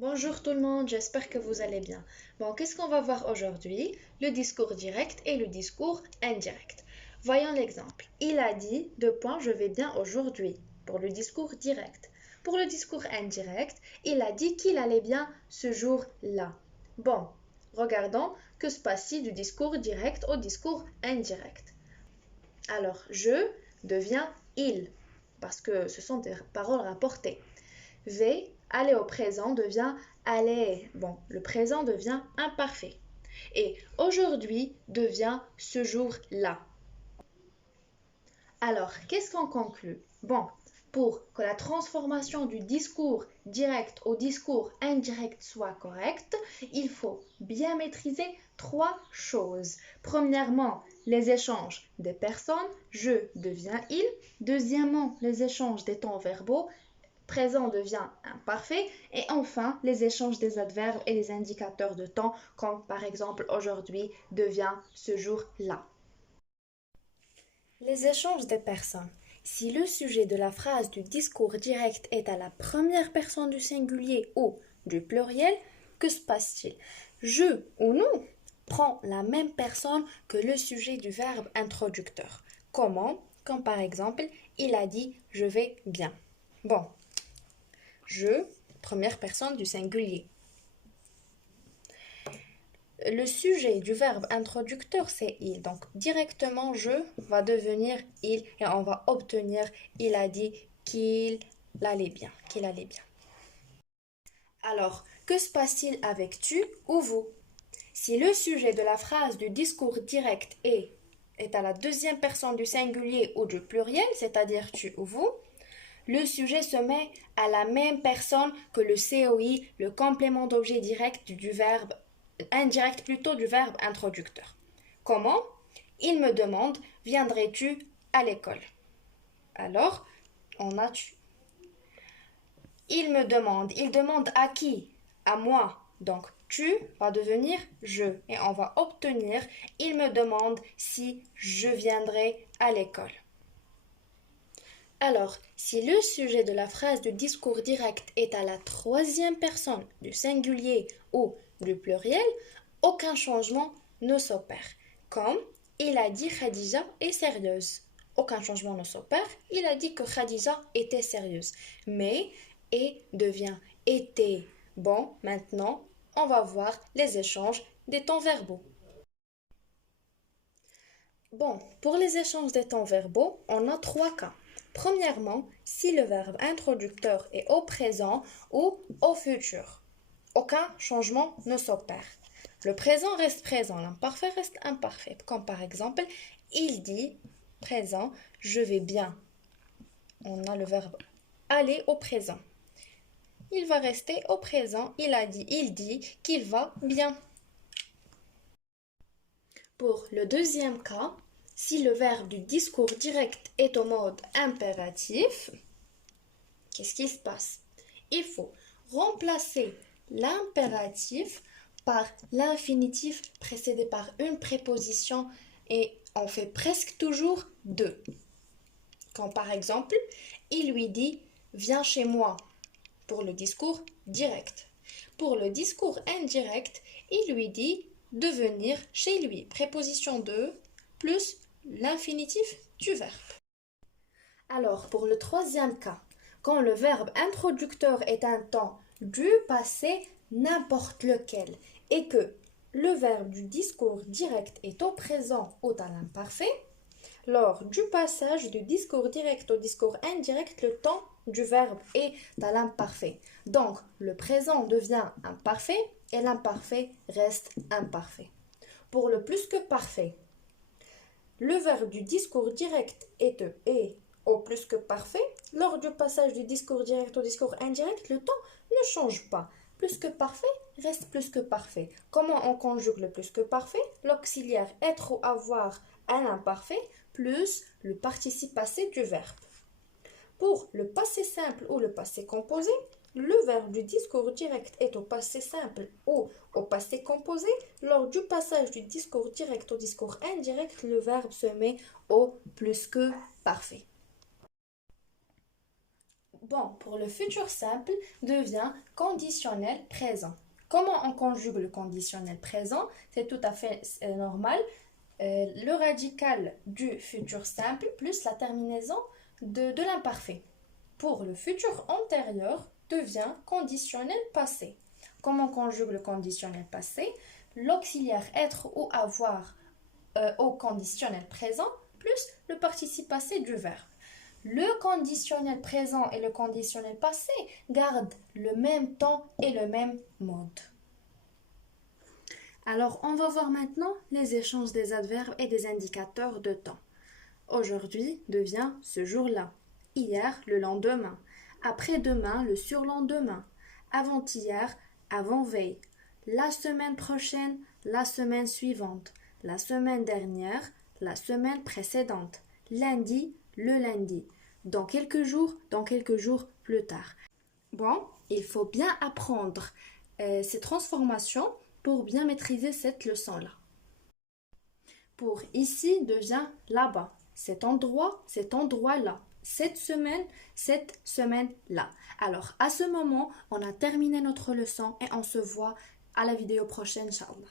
Bonjour tout le monde, j'espère que vous allez bien. Bon, qu'est-ce qu'on va voir aujourd'hui? Le discours direct et le discours indirect. Voyons l'exemple. Il a dit, deux points, je vais bien aujourd'hui, pour le discours direct. Pour le discours indirect, il a dit qu'il allait bien ce jour-là. Bon, regardons que se passe-t-il du discours direct au discours indirect. Alors, je devient il, parce que ce sont des paroles rapportées. V, aller au présent devient aller. Bon, le présent devient imparfait. Et aujourd'hui devient ce jour-là. Alors, qu'est-ce qu'on conclut? Bon, pour que la transformation du discours direct au discours indirect soit correcte, il faut bien maîtriser trois choses. Premièrement, les échanges des personnes, je devient il. Deuxièmement, les échanges des temps verbaux, présent devient imparfait. Et enfin, les échanges des adverbes et des indicateurs de temps, comme par exemple aujourd'hui devient ce jour-là. Les échanges des personnes. Si le sujet de la phrase du discours direct est à la première personne du singulier ou du pluriel, que se passe-t-il? Je ou nous prend la même personne que le sujet du verbe introducteur. Comment? Comme par exemple, il a dit je vais bien. Bon, je, première personne du singulier. Le sujet du verbe introducteur, c'est il. Donc, directement, je va devenir il et on va obtenir il a dit qu'il allait bien. Qu'il allait bien. Alors, que se passe-t-il avec tu ou vous? Si le sujet de la phrase du discours direct est à la deuxième personne du singulier ou du pluriel, c'est-à-dire tu ou vous, le sujet se met à la même personne que le COI, le complément d'objet direct du verbe indirect plutôt du verbe introducteur. Comment? Il me demande, viendrais-tu à l'école? Alors, on a tu. Il demande à qui? À moi. Donc, tu va devenir je. Et on va obtenir, il me demande si je viendrai à l'école. Alors, si le sujet de la phrase du discours direct est à la troisième personne du singulier ou du pluriel, aucun changement ne s'opère. Comme il a dit Khadija est sérieuse. Aucun changement ne s'opère. Il a dit que Khadija était sérieuse. Mais et devient était. Bon, maintenant, on va voir les échanges des temps verbaux. Bon, pour les échanges des temps verbaux, on a trois cas. Premièrement, si le verbe introducteur est au présent ou au futur. Aucun changement ne s'opère. Le présent reste présent, l'imparfait reste imparfait. Comme par exemple, il dit, présent, je vais bien. On a le verbe aller au présent. Il va rester au présent, il dit qu'il va bien. Pour le deuxième cas, si le verbe du discours direct est au mode impératif, qu'est-ce qui se passe? Il faut remplacer l'impératif par l'infinitif précédé par une préposition et on fait presque toujours deux. Quand par exemple, il lui dit viens chez moi pour le discours direct. Pour le discours indirect, il lui dit de venir chez lui. Préposition de plus l'infinitif du verbe. Alors, pour le troisième cas, quand le verbe introducteur est un temps du passé n'importe lequel et que le verbe du discours direct est au présent ou à l'imparfait, lors du passage du discours direct au discours indirect, le temps du verbe est à l'imparfait. Donc, le présent devient imparfait et l'imparfait reste imparfait. Pour le plus que parfait, le verbe du discours direct est au plus que parfait. Lors du passage du discours direct au discours indirect, le temps ne change pas. Plus que parfait reste plus que parfait. Comment on conjugue le plus que parfait? L'auxiliaire être ou avoir à l'imparfait plus le participe passé du verbe. Pour le passé simple ou le passé composé, le verbe du discours direct est au passé simple ou au passé composé. Lors du passage du discours direct au discours indirect, le verbe se met au plus que parfait. Bon, pour le futur simple devient conditionnel présent. Comment on conjugue le conditionnel présent? C'est tout à fait normal. Le radical du futur simple plus la terminaison de l'imparfait. Pour le futur antérieur devient conditionnel passé. Comment on conjugue le conditionnel passé? L'auxiliaire être ou avoir au conditionnel présent plus le participe passé du verbe. Le conditionnel présent et le conditionnel passé gardent le même temps et le même mode. Alors, on va voir maintenant les échanges des adverbes et des indicateurs de temps. Aujourd'hui devient ce jour-là. Hier, le lendemain. Après-demain, le surlendemain. Avant-hier, avant-veille. La semaine prochaine, la semaine suivante. La semaine dernière, la semaine précédente. Lundi, le lundi. Dans quelques jours plus tard. Bon, il faut bien apprendre ces transformations pour bien maîtriser cette leçon-là. Pour ici devient là-bas. Cet endroit-là. Cette semaine-là. Alors, à ce moment, on a terminé notre leçon et on se voit à la vidéo prochaine, Inch'Allah.